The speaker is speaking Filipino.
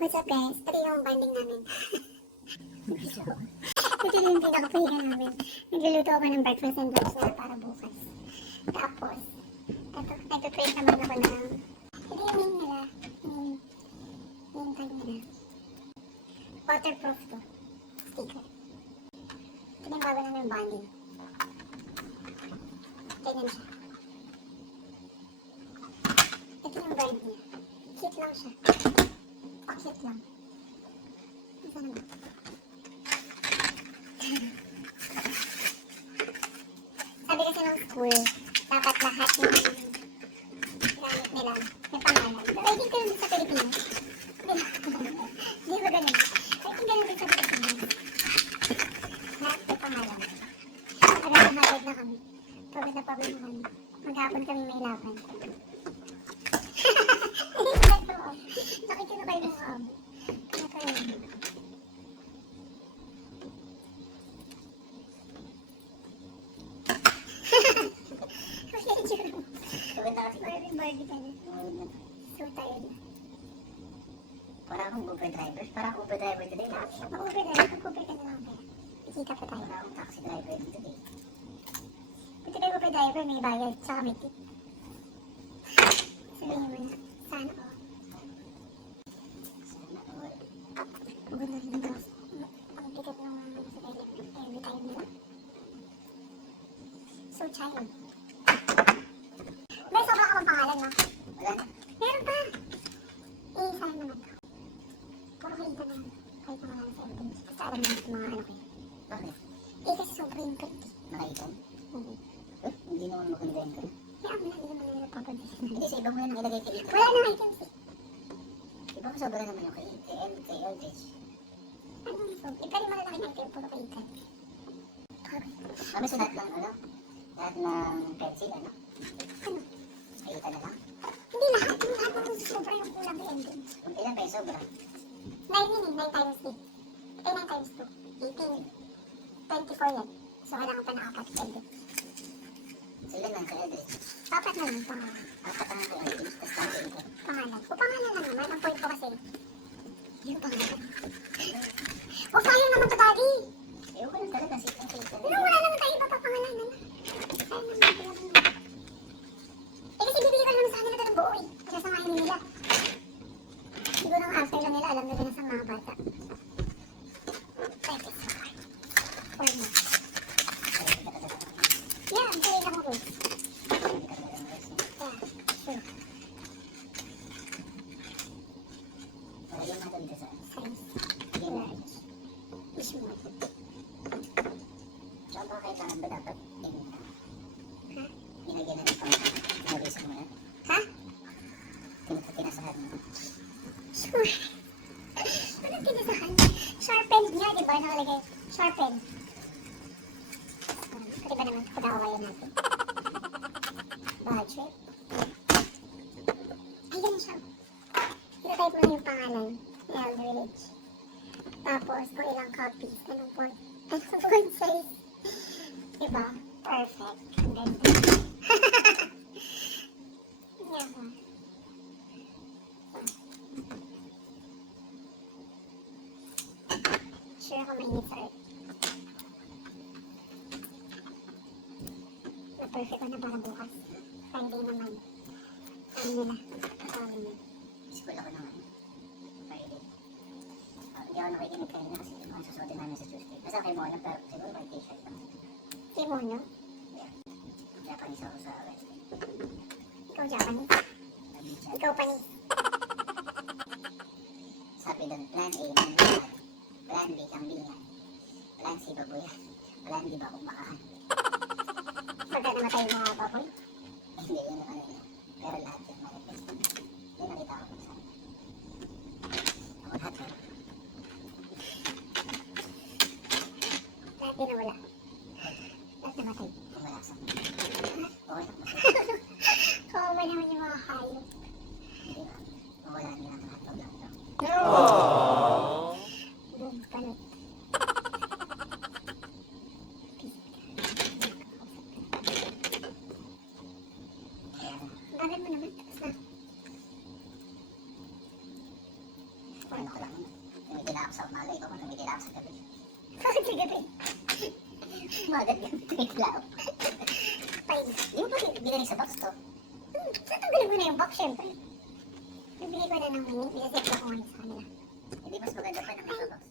What's up guys? Ito yung banding namin. Ito yung pinakapahinga namin. Nagluluto ako ng breakfast and lunch na para bukas. Tapos, ito-trade naman ako ng ito yung name nila. Yung tag nila. Waterproof to. Sticker. Ito yung bago namin banding. Ganyan siya. Ito yung brand niya. Cute lang siya. Cute lang. Isa naman. Sabi kasi ng school, dapat lahat ng gamit nila may pangalan. So, I think ganun din sa Pilipinas. Hindi ba ganun? I think ganun din sa Pilipinas. Lahat may pangalan. Pagka nahagad na kami. Pagod na kami. Maghapon kami may laban. Nakita na kayo ng amo. So tired na. Para akong Uber driver. Para akong Uber driver today. Mag-Uber na. Mag-Uber ka na lang. Ikita pa tayo. Para akong taxi driver today. Buti kayo Uber driver, may bayad. Tsaka may tip. Sabihin mo na. Sana all. Sana all. Maganda rin ito. Ang ticket ng every time nila. So child. May sobra ka bang pangalan, no? Wala na. Meron pa! Eh, saan naman to? Puro kalita na. Kahit na wala na sa evidence. Basta alam naman sa mga ano ko. Bakit? Eh, kasi sobra yung print. Nakaitan? Oo. Hindi naman maganda yun ka na. May amo na, hindi naman nila papadisyon. Hindi, sa iba mo yan nilagay kay Ito. Wala nang items eh. Iba ko sobra naman yung kay Eldridge. Ano yung so? Ipali mo na lang yung item, puro kalita. Kami sa lahat ng ano? Lahat ng pencil, ano? Ano? Nakita na lang. Hindi lahat. Yung lahat ng sobra yung kulang kay ending. Kung ilan pa yung sobra? 9 yun eh, 9 times 8. Eh, 9 times 2. 18. 24 yan. So, kailangan pa na apat kay ending. So ilan lang kay Eldridge? Apat na lang, pangalan. Apat ang kay Eldridge, tapos kami kay Ito. Pangalan. O pangalan lang naman. Ang point ko kasi. Yung pangalan. O sayang naman to, daddy. Ewan ko lang talaga, sitang kita. Pero wala naman tayo iba pa pangalanan. Sayang naman. Eh kasi bibigyan ko naman sa kanila ito ng buo eh. Pagkasamahin nila. Siguro ang after lang nila, alam na rin sa mga bata. Like it's hard. Or not. Yeah, ang sarili lang ako. Yeah, sure. Wala yung mga dito sa Science. game. Large. Issue mo. So ba kailangan ba dapat Ha? inagyan na ng pangalan? Inabisan mo na? Ha? Tinasahan mo? Sure. Anong tinasahan? Sharpen niya, di ba? Nakalagay. Sharpen. Pati ba naman pagkakawalan natin? Budget. Ay, ganun siya. Itatype mo na yung pangalan ni Eldridge. Tapos, kung ilang copies, anong font size. Diba? Perfect. Ang ganda. Yeah. Sure ako mainit sa earth. Na-perfect ko na para bukas. Friday naman. Ano nila? School ako naman. Friday. Hindi ako nakikinig kanina kasi yung mga susuotin namin sa Tuesday. Basta kay Mona pero siguro may t-shirt lang. Kimono? Yeah. Japanese ako sa Wednesday. Ikaw Japanese? Nabitsa. Ikaw Panis? Sabi doon, plan A, nandiyan. Plan B, kambingan. Plan C, babuyan. Plan D, bakong-bakahan. Pagka namatay yung mga baboy? Hindi, yun ang ano yun. Pero lahat yung manifest. Yung nakita ko kung saan. Ako lahat yun. Lahat din nawala. Lahat namatay. Kung wala sa okay lang. Kawawa naman yung mga hayop. Hindi ba? Kung wala nila ang hotdog lang. Boom, panot. Bakit mo naman? Tapos na. Ano ko lang, tumigil ako sa umaga, ikaw kung tumigil ako sa gabi. Bakit sa gabi? Umaga, tumigil ako. Fine. Di mo ba binalig sa box to? Tatanggalin ko na yung box, syempre. Bibili ko na ng mini, binasip ko ngayon sa kanila. Hindi mas maganda pa na may box.